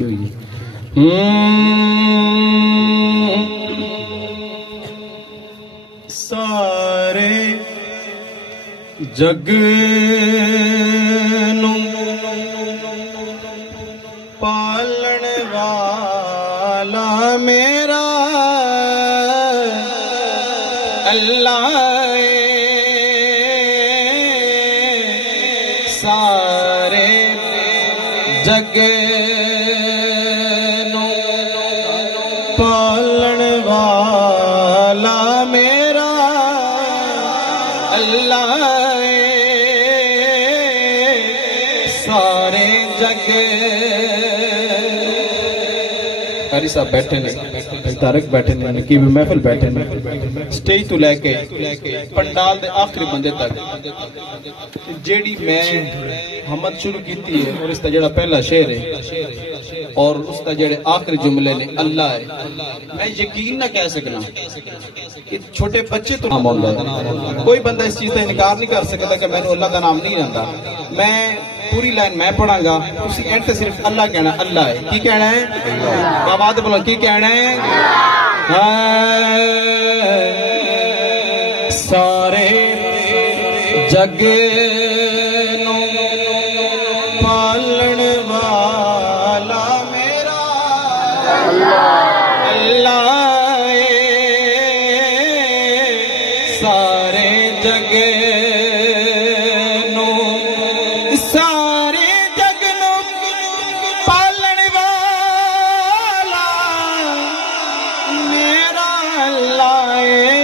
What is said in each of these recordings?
लिखी हुई है। सारे जग नू पालन वाला मेरा अल्लाह है। सारे जग नू पालन वाला मेरा अल्लाह है। सारे जग कारी साहब बैठे ने, तारक बैठे ने, नकीब महफिल बैठे ने, स्टेज तो लैके पंडाल दे आखिरी बंदे तक जेड़ी मैं हमद शुरू की है और इसका जेड़ा पहला शेर है और उसका जेड़े आखिरी जुमले ने अल्लाह है, मैं यकीन ना कह सकना कि छोटे बच्चे तो नाम होता है। कोई बंदा इस चीज का इनकार नहीं कर सकता कि मैंने अल्लाह का नाम नहीं जानता। मैं पूरी लाइन मैं पढ़ांगा, उसी एंड से सिर्फ अल्लाह कहना, अल्लाह है। की कहना है? आवाज बोलो, की कहना है? सारे जग नू पालन वाला मेरा अल्लाह है। सारे जग नू पालन वाला मेरा अल्लाह है।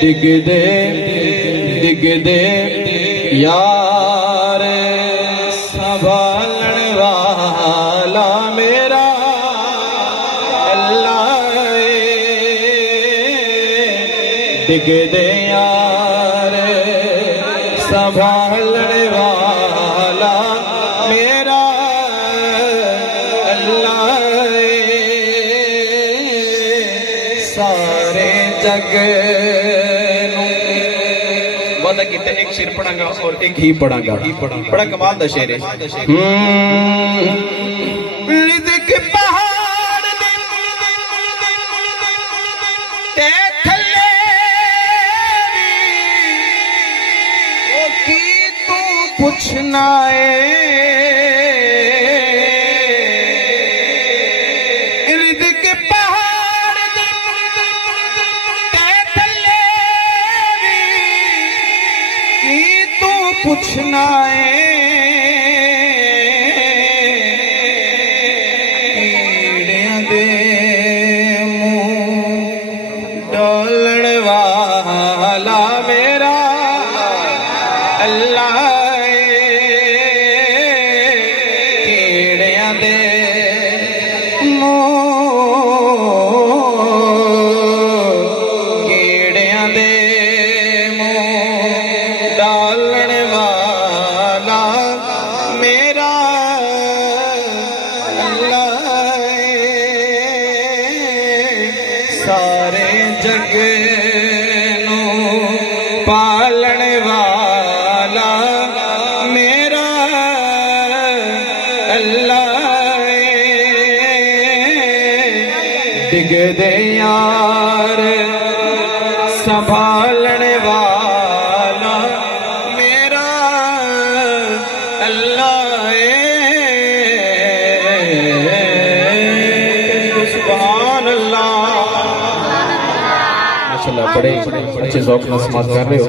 डिग दे यार संभालन वाला मेरा अल्लाह है। डिग दे यार संभालन वाला मेरा अल्लाह है। सारे जग वादा किया एक शेर पढ़ांगा और एक ही पढ़ांगा, बड़ा कमाल दा शेर है। रिज़्क़ पहाड़ ते थल्ले ओ की तू पुछना है। रिज़्क़ पहाड़ ते थल्ले की तू पुछना है। कीड़ियां दे मुंह डोलण वाला मेरा अल्लाह है। कीड़ियां दे कीड़ियां दे डालण वाला मेरा अल्लाह है। सारे जग नू पालण वाला मेरा अल्लाह है। डिग दे यार संभालण वाला मेरा अल्लाह है। सुभान अल्लाह। माशाअल्लाह, बड़े अच्छे ज़ौक़ नाल समाज कर रहे हो।